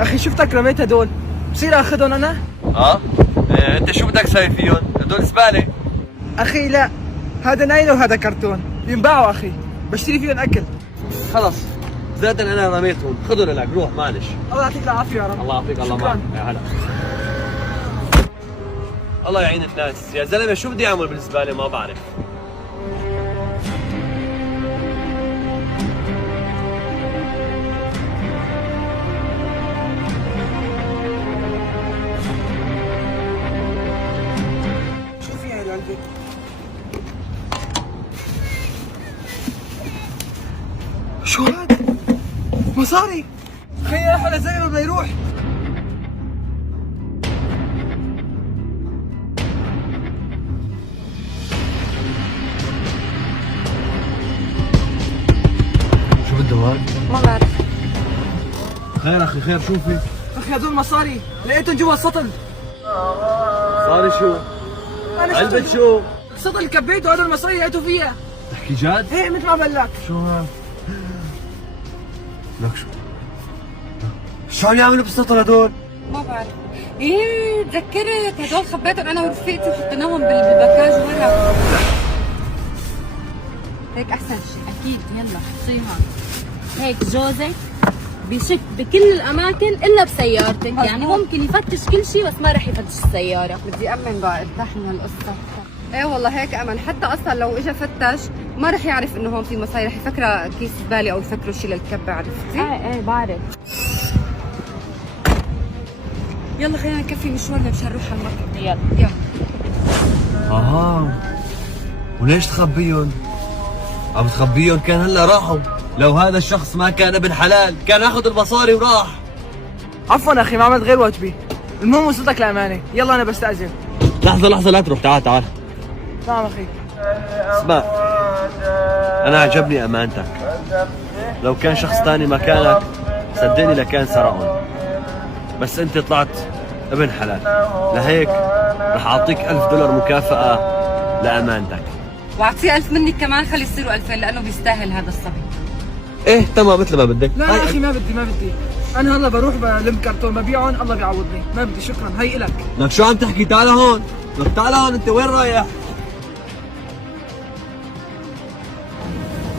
اخي شفتك رميت هدول، بصير اخذهم انا؟ انت شو بدك تسوي فيهم؟ هدول زباله. اخي لا، هذا نايلو وهذا كرتون بينباعوا اخي، بشتري فيهم اكل. خلص زادا انا رميتهم، خذهم لك روح معلش. الله يعطيك العافيه يا رب. الله يعطيك، الله معك. يا هلا. الله يعين الناس يا زلمه، شو بدي اعمل بالزباله ما بعرف. شو في هاي العلبه؟ شو هذا؟ مصاري. خيي يا حلا زي ما بده يروح. شو بده هاد؟ ما بعرف. خير اخي خير، شو في؟ اخي هدول مصاري لقيتهم جوا السطل. صار شو؟ انا علبة شو؟ السطل كبيته، هذول المصاري لقيته فيها. تحكي جد؟ ايه مثل ما بقول لك. شو هاد؟ لك شو عم يعملوا بالسطل هدول؟ ما بعرف. ايه تذكرت، هدول خبيتهم انا ورفيقتي وحطيناهم بالباكاج ورا. هيك احسن شيء اكيد. يلا حطيها هيك. جوزك بشك بكل الاماكن الا بسيارتك، يعني ممكن يفتش كل شيء بس ما رح يفتش السياره. بدي امن بقى، ارتاح من هالقصه. ايه والله هيك امن، حتى اصلا لو اجى فتش ما رح يعرف انه هون في مصاري، رح يفكره كيس زباله او يفكره شيء للكبه، عرفتي؟ ايه بعرف. يلا خلينا نكفي مشوارنا مشان نروح على المطعم. يلا وليش تخبيهم؟ عم تخبيهم كان هلا راحوا. لو هذا الشخص ما كان ابن حلال كان اخذ المصاري وراح. عفوا اخي ما عملت غير واجبي. المهم وصلتك لامانه، يلا انا بستأذن. لحظة لحظة لا تروح، تعال تعال. نعم اخي. اسمع، انا عجبني امانتك. لو كان شخص ثاني مكانك صدقني لكان سرقهم، بس انت طلعت ابن حلال، لهيك رح اعطيك $1000 مكافأة لامانتك. واعطيه 1000 منك كمان، خلي يصيروا 2000 لانه بيستاهل هذا الصبي. ايه تمام مثل ما بدك. لا يا اخي ما بدي. انا هلا بروح بلم كرتون ببيعهم، الله بيعوضني. ما بدي، شكرا. هي الك. لك شو عم تحكي؟ تعال هون. لك تعال هون، انت وين رايح؟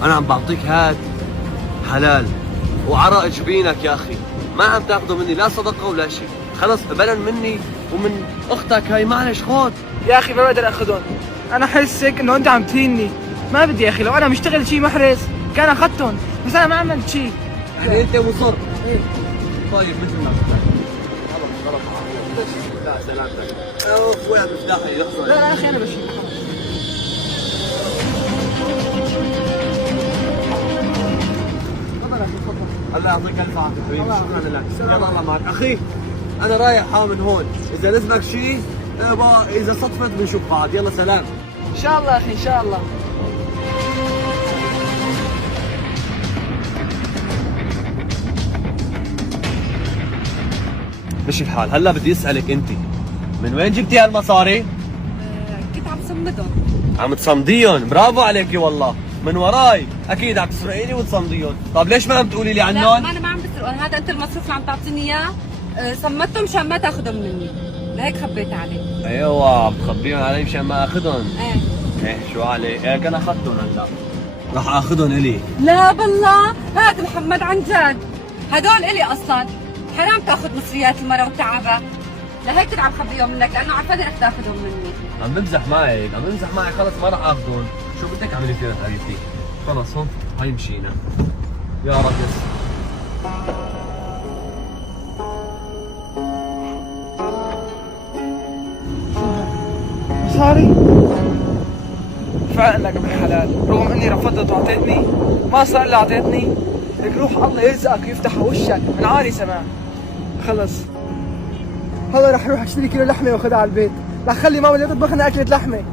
انا عم بعطيك هاد حلال وعرق جبينك يا اخي، ما عم تاخذه مني لا صدقه ولا شيء. خلص قبلا مني ومن اختك هاي، معلش خذ. يا اخي ما بقدر اخذهم، انا حس هيك انه انت عم تهيني. ما بدي يا اخي، لو انا مشتغل شيء محرز كان اخذتهم، بس انا ما عملت شيء. يعني انت مصر؟ ايه. طيب مثل ما بدك. خلص لا سلامتك. اوف وين مفتاحي لحظه. لا يا اخي انا بشيل. تفضل اخي تفضل. الله يعطيك الف عافيه حبيبي، شكرا لك. يلا الله معك اخي. انا رايح من هون، اذا لزمك شيء اذا صدفت بنشوف بعض. يلا سلام. ان شاء الله اخي ان شاء الله. مشي الحال. هلا بدي اسالك انت من وين جبتي هالمصاري؟ كنت عم صمدهم. عم تصمديهم؟ برافو عليكي والله. من وراي اكيد عم تسرقيني وتصمديهم. طب ليش ما عم تقولي لي لا عنهم؟ ما انا ما عم بسرقهم، هذا انت المصروف اللي عم تعطيني اياه. صمتهم مشان ما تاخذهم مني، لهيك خبيت عليك. ايوه عم تخبيهم علي مشان ما اخذهم. ايه شو عليك؟ ايه كان اخذتهم هلا. رح اخذهم الي. لا بالله، هذا محمد عن جد، هدول الي اصلا. حرام تاخذ مصريات المرة وتعبها، لهيك كنت عم خبيهم منك لانه عرفت رح تاخذهم مني. عم بمزح معك، عم بمزح معك. خلص ما رح اخذهم. شو بدك اعملي فيها حبيبتي؟ خلص هون هاي مشينا. يا رجل مصاري؟ فعلا انك ابن حلال، رغم اني رفضت واعطيتني ما صار الا اعطيتني. لك روح الله يرزقك ويفتح وشك من عالي سماء. خلص هلا رح اروح اشتري كيلو لحمه واخذها على البيت، رح خلي ماما اللي تطبخ لنا اكله لحمه.